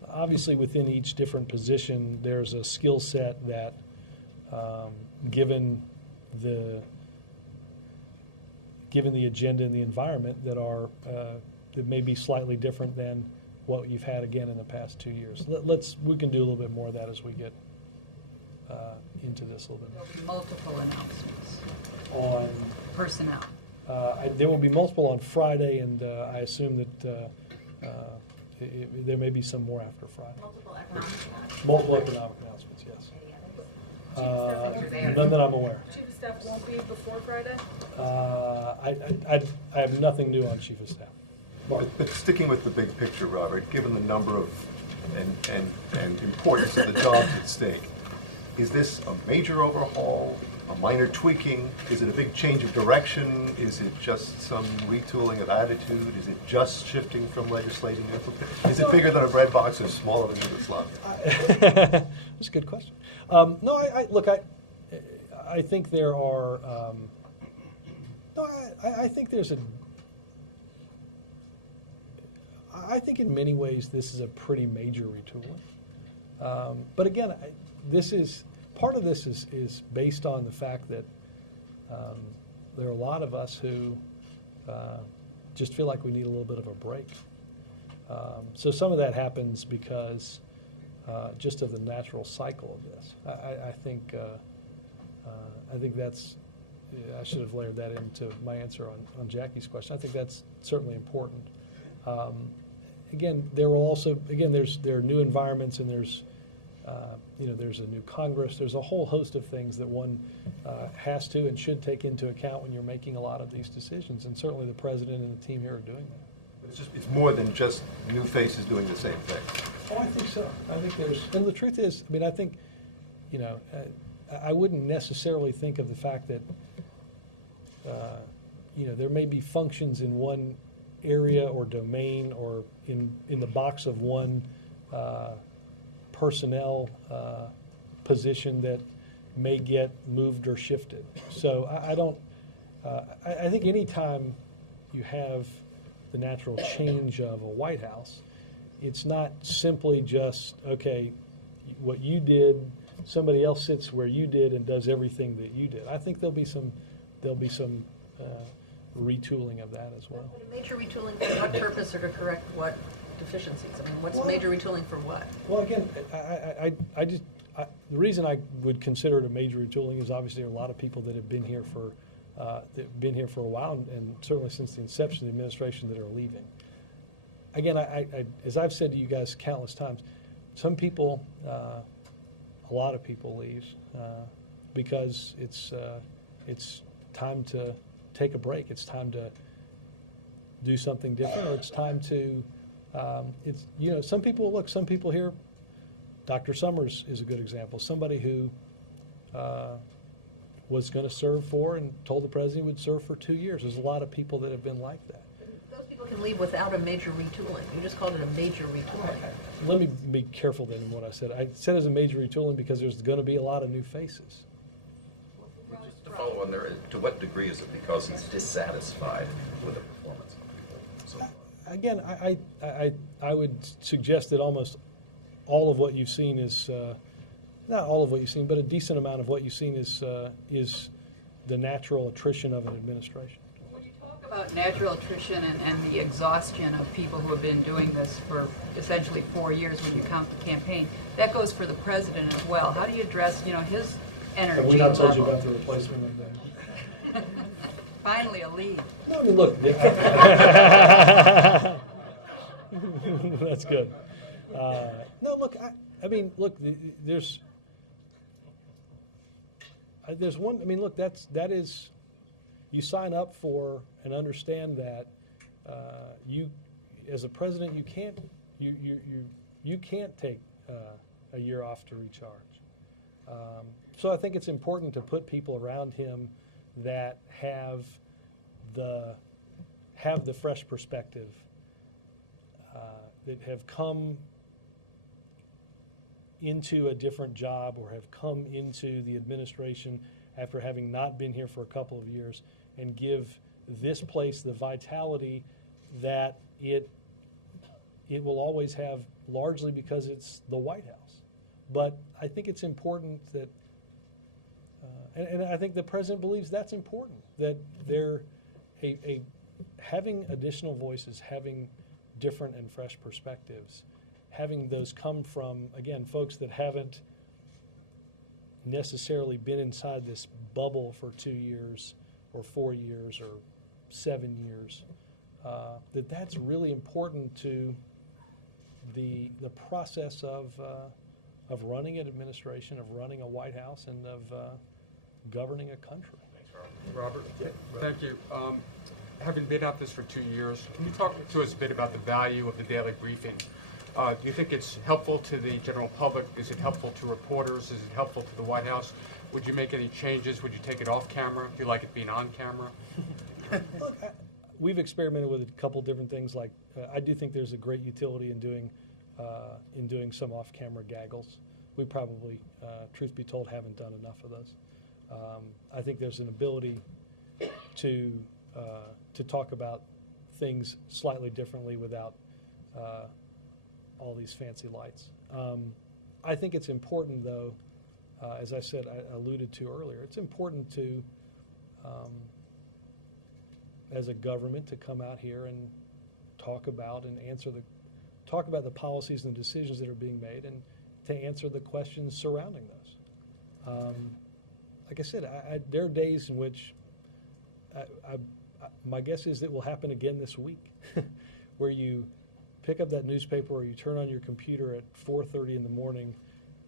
obviously within each different position, there's a skill set that, given the agenda and the environment, that may be slightly different than what you've had again in the past 2 years. We can do a little bit more of that as we get into this a little bit more. There'll be multiple announcements on personnel. There will be multiple on Friday, and I assume that there may be some more after Friday. Multiple economic announcements. Multiple economic announcements, yes. None that I'm aware. Chief of Staff won't be before Friday? I have nothing new on Chief of Staff. But sticking with the big picture, Robert, given the number of and importance of the jobs at stake, is this a major overhaul, a minor tweaking? Is it a big change of direction? Is it just some retooling of attitude? Is it just shifting from legislating to implement? Is it bigger than a bread box or smaller than Yugoslavia? That's a good question. No, look, I think there are. No, I think there's a. I think in many ways this is a pretty major retooling. But again, part of this is based on the fact that there are a lot of us who just feel like we need a little bit of a break. So some of that happens because just of the natural cycle of this. I think that's. I should have layered that into my answer on Jackie's question. I think that's certainly important. Again, there are new environments, and there's a new Congress. There's a whole host of things that one has to and should take into account when you're making a lot of these decisions, and certainly the president and the team here are doing that. It's more than just new faces doing the same thing. Oh, I think so. I think and the truth is, I mean, I think, I wouldn't necessarily think of the fact that, there may be functions in one area or domain or in the box of one personnel position that may get moved or shifted. So I think any time you have the natural change of a White House, it's not simply just, okay, what you did, somebody else sits where you did and does everything that you did. I think there'll be some retooling of that as well. But a major retooling for what purpose or to correct what deficiencies? I mean, what's major retooling for what? Well, again, the reason I would consider it a major retooling is obviously there are a lot of people that have been here for a while, and certainly since the inception of the administration that are leaving. Again, as I've said to you guys countless times, some people, a lot of people leave because it's time to take a break. It's time to do something different, or it's time to. Some people here. Dr. Summers is a good example. Somebody who was going to serve for and told the president he would serve for 2 years. There's a lot of people that have been like that. Those people can leave without a major retooling. You just called it a major retooling. Let me be careful then in what I said. I said as a major retooling because there's going to be a lot of new faces. Just to follow on there, to what degree is it because he's dissatisfied with the performance of people so far? Again, I would suggest that almost all of what you've seen is, not all of what you've seen, but a decent amount of what you've seen is the natural attrition of an administration. When you talk about natural attrition and the exhaustion of people who have been doing this for essentially 4 years when you count the campaign, that goes for the president as well. How do you address, his energy Have we not told you level? about the replacement of that? Finally, a lead. No, I mean, look. That's good. No, look. I mean, look. There's one. I mean, look. That is. You sign up for and understand that you, as a president, you can't take a year off to recharge. So I think it's important to put people around him that have the fresh perspective, that have come into a different job or have come into the administration after having not been here for a couple of years, and give this place the vitality that it will always have, largely because it's the White House. But I think it's important that and I think the president believes that's important, that they're having additional voices, having different and fresh perspectives, having those come from, again, folks that haven't necessarily been inside this bubble for 2 years or 4 years or 7 years, that's really important to the process of running an administration, of running a White House, and governing a country. Thanks, Robert. Robert, thank you. Having been at this for 2 years, can you talk to us a bit about the value of the daily briefing? Do you think it's helpful to the general public? Is it helpful to reporters? Is it helpful to the White House? Would you make any changes? Would you take it off camera? Do you like it being on camera? Look, we've experimented with a couple different things. Like I do think there's a great utility in doing some off-camera gaggles. We probably, truth be told, haven't done enough of those. I think there's an ability to talk about things slightly differently without all these fancy lights. I think it's important, though, as I said, I alluded to earlier, it's important to, as a government, to come out here and talk about and talk about the policies and decisions that are being made, and to answer the questions surrounding those. Like I said, there are days in which my guess is it will happen again this week, where you pick up that newspaper or you turn on your computer at 4:30 in the morning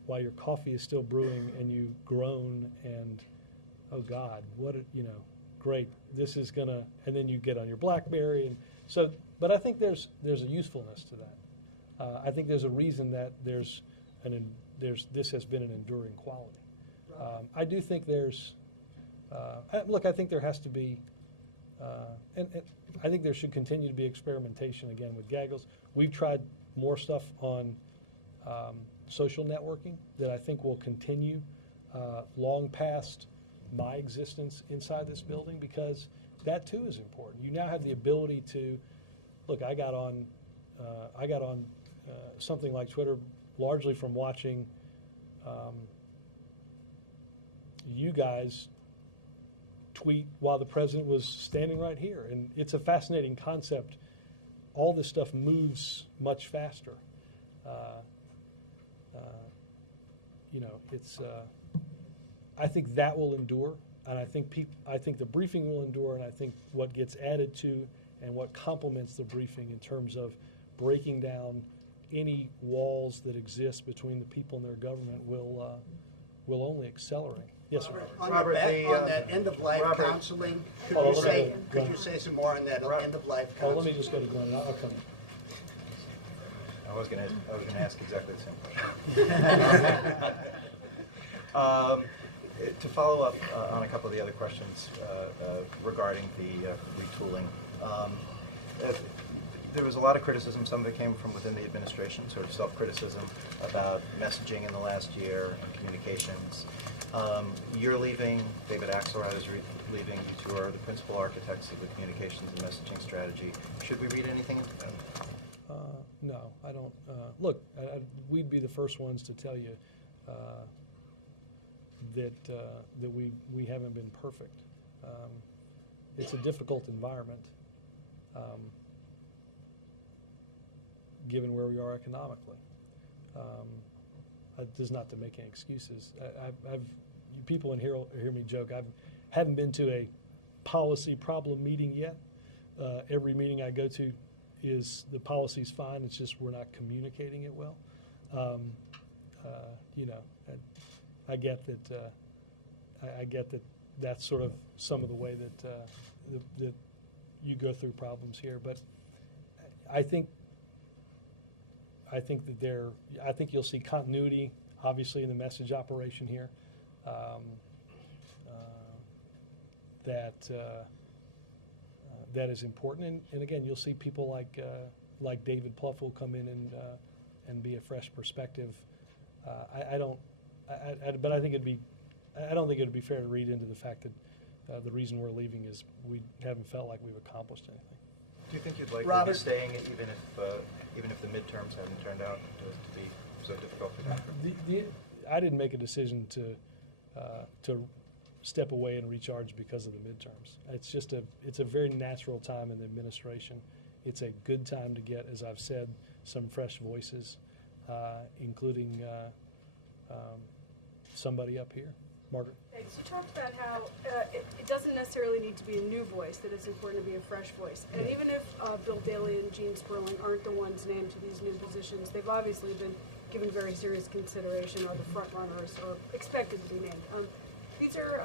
while your coffee is still brewing, and you groan and, oh God, great, this is gonna, and then you get on your BlackBerry, and so. But I think there's a usefulness to that. I think there's a reason that this has been an enduring quality. I do think there's. Look, I think there has to be. And I think there should continue to be experimentation again with gaggles. We've tried more stuff on social networking that I think will continue long past my existence inside this building, because that too is important. You now have the ability to look. I got on something like Twitter largely from watching you guys tweet while the president was standing right here. And it's a fascinating concept. All this stuff moves much faster. I think that will endure, and I think the briefing will endure, and I think what gets added to and what complements the briefing in terms of breaking down any walls that exist between the people and their government will only accelerate. Yes, sir. On that end-of-life counseling, could you say some more on that end-of-life counseling? Let me just go to Glenn, and I'll come. I was going to ask exactly the same question. To follow up on a couple of the other questions regarding the retooling, there was a lot of criticism. Some of it came from within the administration, sort of self-criticism about messaging in the last year and communications. You're leaving, David Axelrod is leaving. You two are the principal architects of the communications and messaging strategy. Should we read anything into that? No, I don't. Look, we'd be the first ones to tell you that we haven't been perfect. It's a difficult environment, given where we are economically. Does not to make any excuses. People in here will hear me joke. I haven't been to a policy problem meeting yet. Every meeting I go to is the policy's fine. It's just we're not communicating it well. I get that. I get that. That's sort of some of the way that that you go through problems here. But I think you'll see continuity, obviously, in the message operation here. That is important, and again, you'll see people like David Plouffe will come in and be a fresh perspective. But I don't think it'd be fair to read into the fact that the reason we're leaving is we haven't felt like we've accomplished anything. Do you think you'd like to be staying even if the midterms haven't turned out to be so difficult for them? I didn't make a decision to step away and recharge because of the midterms. It's a very natural time in the administration. It's a good time to get, as I've said, some fresh voices, including somebody up here. Margaret? Thanks. You talked about how it doesn't necessarily need to be a new voice, that it's important to be a fresh voice. And even if Bill Daley and Gene Sperling aren't the ones named to these new positions, they've obviously been given very serious consideration, or the front runners, or expected to be named. these are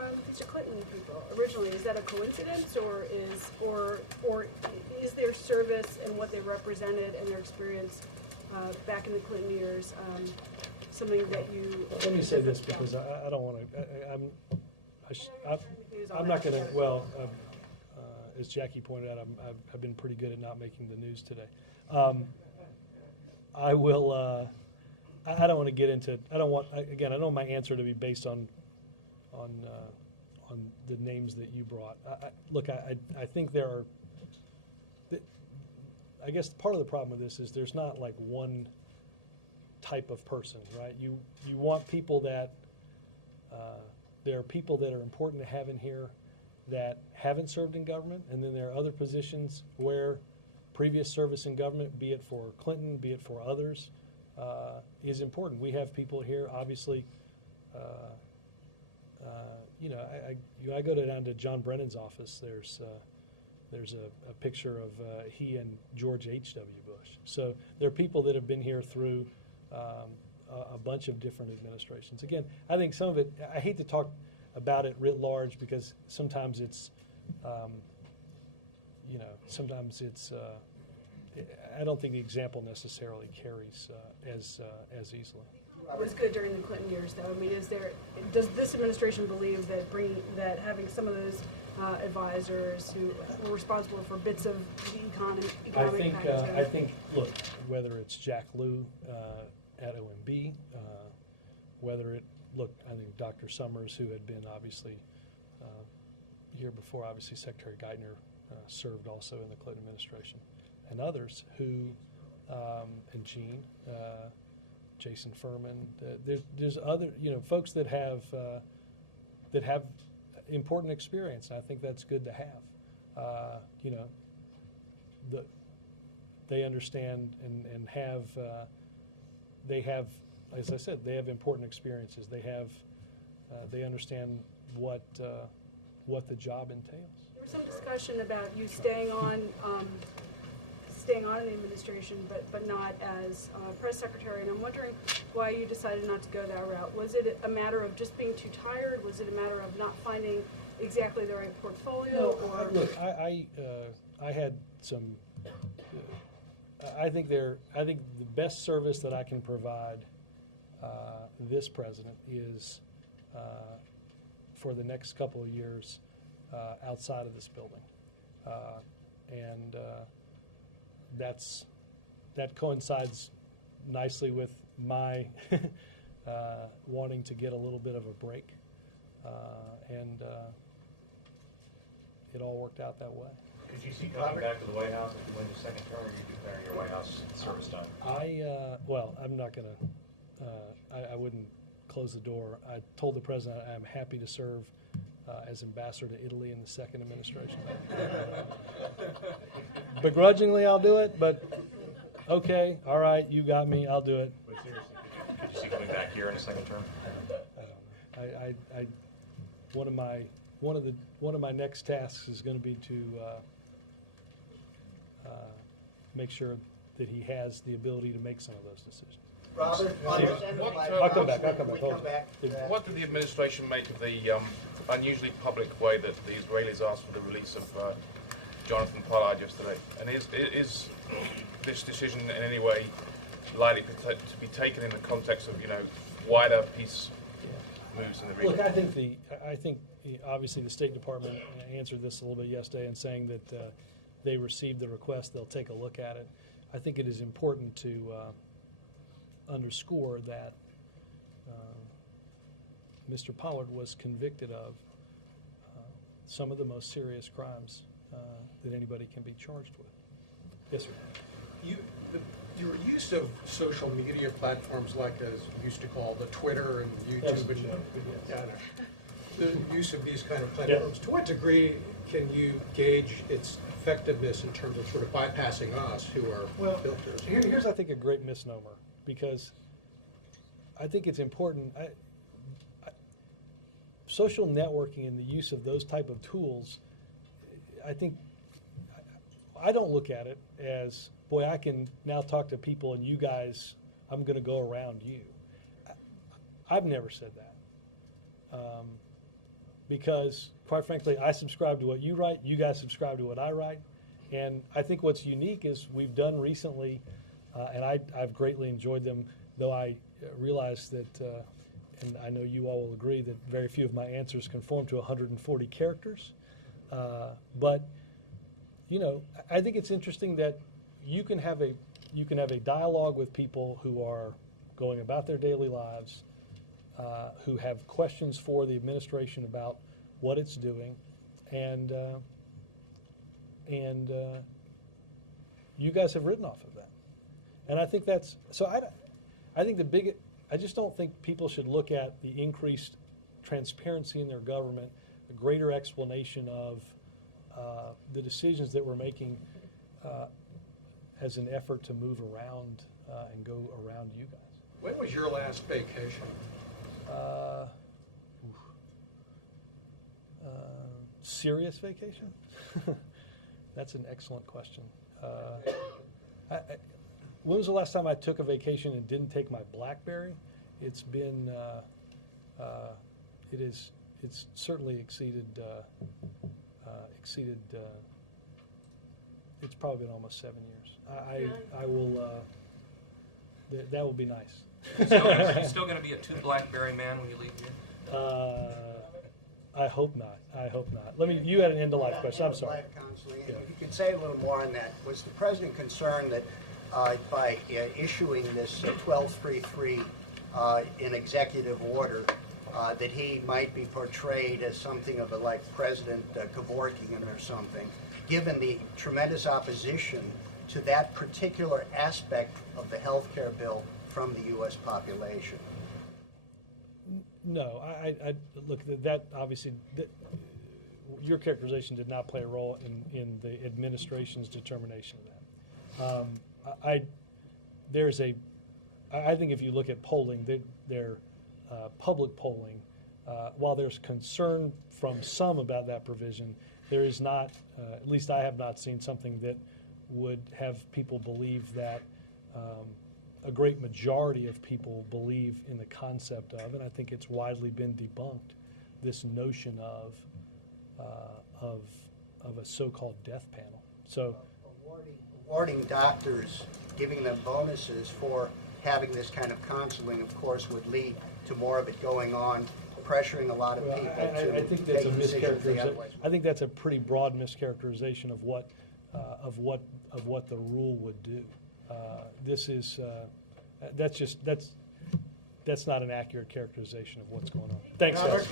Clinton people originally. Is that a coincidence, or is their service and what they represented and their experience back in the Clinton years something that you? Let me say this because I don't want to. I'm not going to. Well, as Jackie pointed out, I've been pretty good at not making the news today. I will. I don't want to get into. I don't want. Again, I don't want my answer to be based on the names that you brought. Look, I think there are. I guess part of the problem with this is there's not like one type of person, right? You want people that. There are people that are important to have in here that haven't served in government, and then there are other positions where previous service in government, be it for Clinton, be it for others, is important. We have people here, obviously. I go down to John Brennan's office. There's a picture of he and George H.W. Bush. So there are people that have been here through a bunch of different administrations. Again, I think some of it, I hate to talk about it writ large because sometimes it's, I don't think the example necessarily carries as easily. It was good during the Clinton years, though. I mean, does this administration believe that having some of those advisors who were responsible for bits of the economic package? I think. Look, whether it's Jack Lew at OMB, I think Dr. Summers, who had been obviously here before, obviously Secretary Geithner served also in the Clinton administration, and others who, and Gene. Jason Furman. There's other, folks that have important experience, and I think that's good to have. They understand and have. They have, as I said, they have important experiences. They understand what the job entails. There was some discussion about you staying on in the administration, but not as press secretary, and I'm wondering why you decided not to go that route. Was it a matter of just being too tired? Was it a matter of not finding exactly the right portfolio? No, look, I had some. I think the best service that I can provide this president is for the next couple of years outside of this building, and. That coincides nicely with my wanting to get a little bit of a break, and it all worked out that way. Could you see coming back to the White House if you win the second term, or are you declaring your White House service done? I'm not going to. I wouldn't close the door. I told the president I am happy to serve as ambassador to Italy in the second administration. Begrudgingly, I'll do it, but okay, all right, you got me, I'll do it. But seriously, could you see coming back here in a second term? I don't know. One of my next tasks is going to be to make sure that he has the ability to make some of those decisions. Robert, I'll come back. What did the administration make of the unusually public way that the Israelis asked for the release of Jonathan Pollard yesterday? And is this decision in any way likely to be taken in the context of wider peace moves in the region? Look, I think obviously the State Department answered this a little bit yesterday in saying that they received the request, they'll take a look at it. I think it is important to underscore that Mr. Pollard was convicted of some of the most serious crimes that anybody can be charged with. Yes, sir. Your use of social media platforms like as you used to call the Twitter and YouTube the use of these kind of platforms, to what degree can you gauge its effectiveness in terms of sort of bypassing us who are filters? Here's, I think, a great misnomer, because I think it's important. Social networking and the use of those type of tools, I think, I don't look at it as, boy, I can now talk to people and you guys, I'm going to go around you. I've never said that. because, quite frankly, I subscribe to what you write, you guys subscribe to what I write, and I think what's unique is we've done recently, and I've greatly enjoyed them, though I realize that, and I know you all will agree, that very few of my answers conform to 140 characters. But, you know, I think it's interesting that you can have a dialogue with people who are going about their daily lives, who have questions for the administration about what it's doing, and you guys have written off of that. And I think that's, so I think I just don't think people should look at the increased transparency in their government, the greater explanation of the decisions that we're making as an effort to move around and go around you guys. When was your last vacation? Serious vacation? That's an excellent question. When was the last time I took a vacation and didn't take my BlackBerry? It's been, it's certainly exceeded, it's probably been almost 7 years. I will, that will be nice. You still going to be a 2 BlackBerry man when you leave here? I hope not. I hope not. You had an end-of-life question. I'm sorry. End-of-life counseling. If you could say a little more on that. Was the president concerned that by issuing this 1233 in executive order, that he might be portrayed as something of a like President Kevorkian or something, given the tremendous opposition to that particular aspect of the health care bill from the U.S. population? No, I look, that obviously, your characterization did not play a role in the administration's determination of that. I think if you look at polling, their public polling, while there's concern from some about that provision, there is not, at least I have not seen something that would have people believe that a great majority of people believe in the concept of, and I think it's widely been debunked, this notion of a so-called death panel. So awarding doctors, giving them bonuses for having this kind of counseling, of course, would lead to more of it going on, pressuring a lot of people to I think that's a take decisions they mischaracterization. otherwise I think that's a pretty broad mischaracterization of what the rule would do. That's not an accurate characterization of what's going on. Thanks, guys.